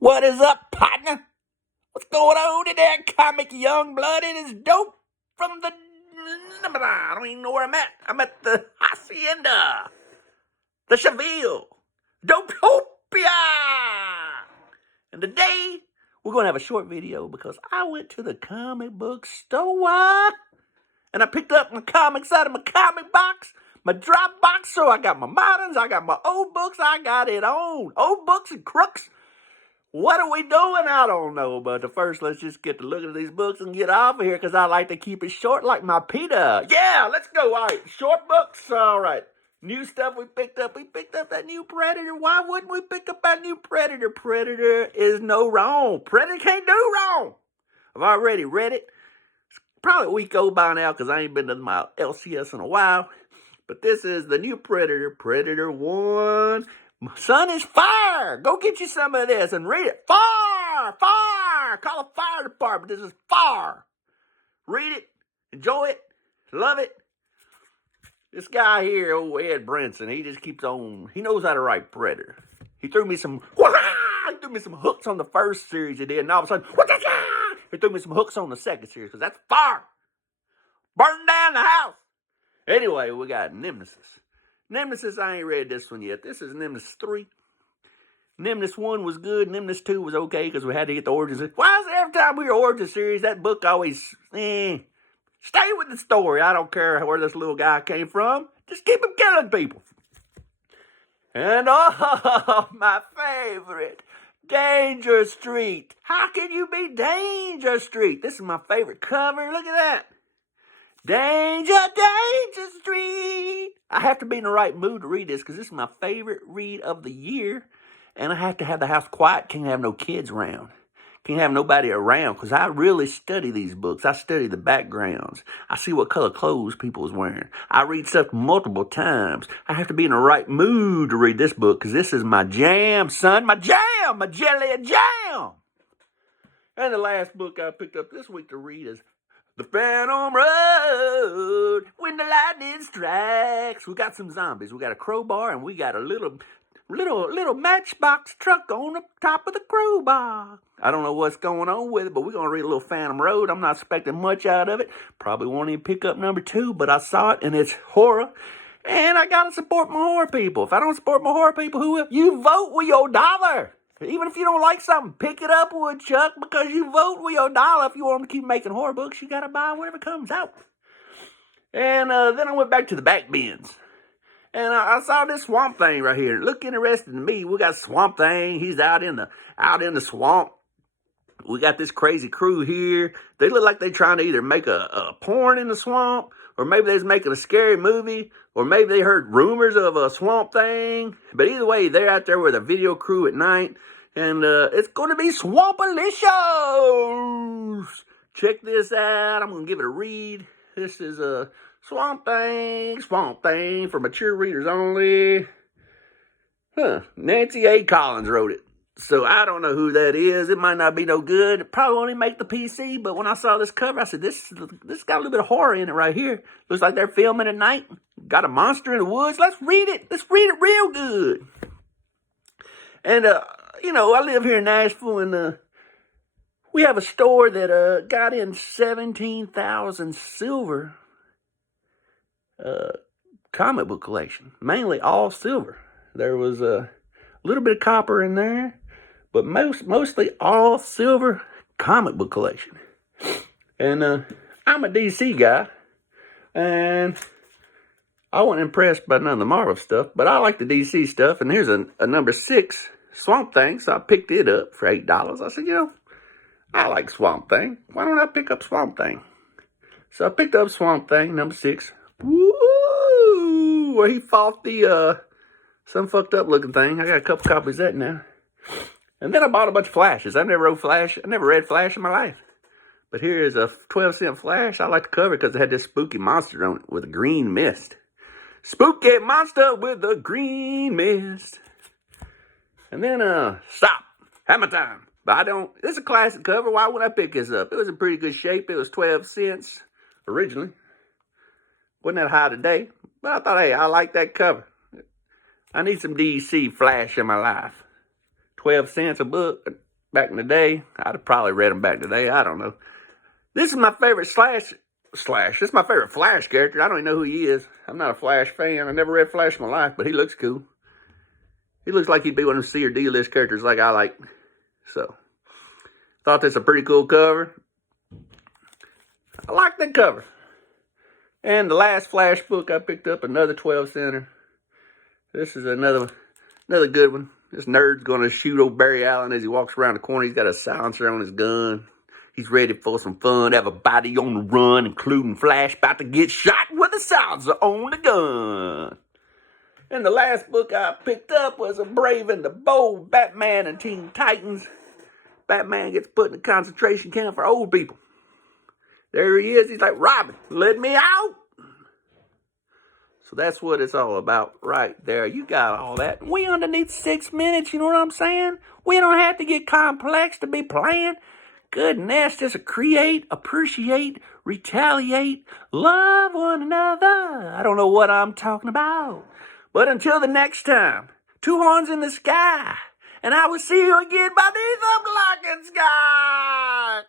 What is up, partner? What's going on in there, Comic Young Blood? It is dope from the... I don't even know where I'm at. I'm at the Hacienda. The Cheville. Dopetopia! And today, we're going to have a short video because I went to the comic book store and I picked up my comics out of my comic box, my drop box. So I got my moderns, I got my old books, I got it on. Old books and crooks. What are we doing? I don't know, but first, let's just get to look at these books and get off of here because I like to keep it short like my pita. Yeah, let's go. All right, short books. All right. New stuff we picked up. We picked up that new Predator. Why wouldn't we pick up that new Predator? Predator is no wrong. Predator can't do wrong. I've already read it. It's probably a week old by now because I ain't been to my LCS in a while. But this is the new Predator, Predator 1. Son is fire. Go get you some of this and read it. Fire, fire. Call a fire department. This is fire. Read it. Enjoy it. Love it. This guy here, old Ed Brinson, he just keeps on. He knows how to write Predator. He threw me some hooks on the first series he did, and all of a sudden, he threw me some hooks on the second series because that's fire. Burn down the house. Anyway, we got Nemesis. Nemesis, I ain't read this one yet. This is Nemesis 3. Nemesis 1 was good. Nemesis 2 was okay because we had to get the origins. Why is it every time we do origin series, that book always, stay with the story. I don't care where this little guy came from. Just keep him killing people. And my favorite, Danger Street. How can you be Danger Street? This is my favorite cover. Look at that. Danger, Danger Street. I have to be in the right mood to read this because this is my favorite read of the year. And I have to have the house quiet. Can't have no kids around. Can't have nobody around because I really study these books. I study the backgrounds. I see what color clothes people is wearing. I read stuff multiple times. I have to be in the right mood to read this book because this is my jam, son. My jam. My jelly jam. And the last book I picked up this week to read is The Phantom Road, When the Lightning Strikes. We got some zombies. We got a crowbar and we got a little matchbox truck on the top of the crowbar. I don't know what's going on with it, but we're going to read a little Phantom Road. I'm not expecting much out of it. Probably won't even pick up number 2, but I saw it and it's horror. And I got to support my horror people. If I don't support my horror people, who will? You vote with your dollar. Even if you don't like something, pick it up, Woodchuck, because you vote with your dollar. If you want them to keep making horror books, you got to buy whatever comes out. And then I went back to the back bins. And I saw this Swamp Thing right here. It looked interesting to me. We got Swamp Thing. He's out in the swamp. We got this crazy crew here. They look like they're trying to either make a porn in the swamp, or maybe they're making a scary movie, or maybe they heard rumors of a Swamp Thing. But either way, they're out there with a video crew at night. And it's going to be Swampalicious. Check this out. I'm going to give it a read. This is a Swamp Thing for mature readers only. Nancy A. Collins wrote it. So I don't know who that is. It might not be no good. It probably won't even make the PC. But when I saw this cover, I said, this got a little bit of horror in it right here. Looks like they're filming at night. Got a monster in the woods. Let's read it. Let's read it real good. And, I live here in Nashville, and we have a store that got in 17,000 silver comic book collection. Mainly all silver. There was a little bit of copper in there, but mostly all silver comic book collection. And I'm a DC guy, and I wasn't impressed by none of the Marvel stuff, but I like the DC stuff. And here's a number 6 Swamp Thing, so I picked it up for $8. I said, I like Swamp Thing. Why don't I pick up Swamp Thing? So I picked up Swamp Thing, number 6. Woo! Where he fought the some fucked up looking thing. I got a couple copies of that now. And then I bought a bunch of Flashes. I never read Flash in my life. But here is a 12-cent Flash. I like the cover because it had this spooky monster on it with a green mist. Spooky monster with a green mist. And then, stop. Hammer time. But this is a classic cover. Why would I pick this up? It was in pretty good shape. It was 12 cents originally. Wasn't that high today. But I thought, hey, I like that cover. I need some DC Flash in my life. 12 cents a book. back in the day. I'd have probably read them back today. I don't know. This is my favorite Slash. This is my favorite Flash character. I don't even know who he is. I'm not a Flash fan. I never read Flash in my life, but he looks cool. He looks like he'd be one of the C or D list characters like I like. So, thought this a pretty cool cover. I like the cover. And the last Flash book I picked up, another 12 center. This is another good one. This nerd's going to shoot old Barry Allen as he walks around the corner. He's got a silencer on his gun. He's ready for some fun, have a body on the run, including Flash about to get shot with a silencer on the gun. And the last book I picked up was A Brave and the Bold, Batman and Teen Titans. Batman gets put in a concentration camp for old people. There he is. He's like, Robin, let me out. So that's what it's all about right there. You got all that. We underneath 6 minutes, you know what I'm saying? We don't have to get complex to be playing. Goodness, just create, appreciate, retaliate, love one another. I don't know what I'm talking about. But until the next time, 2 horns in the sky, and I will see you again by these blackened sky.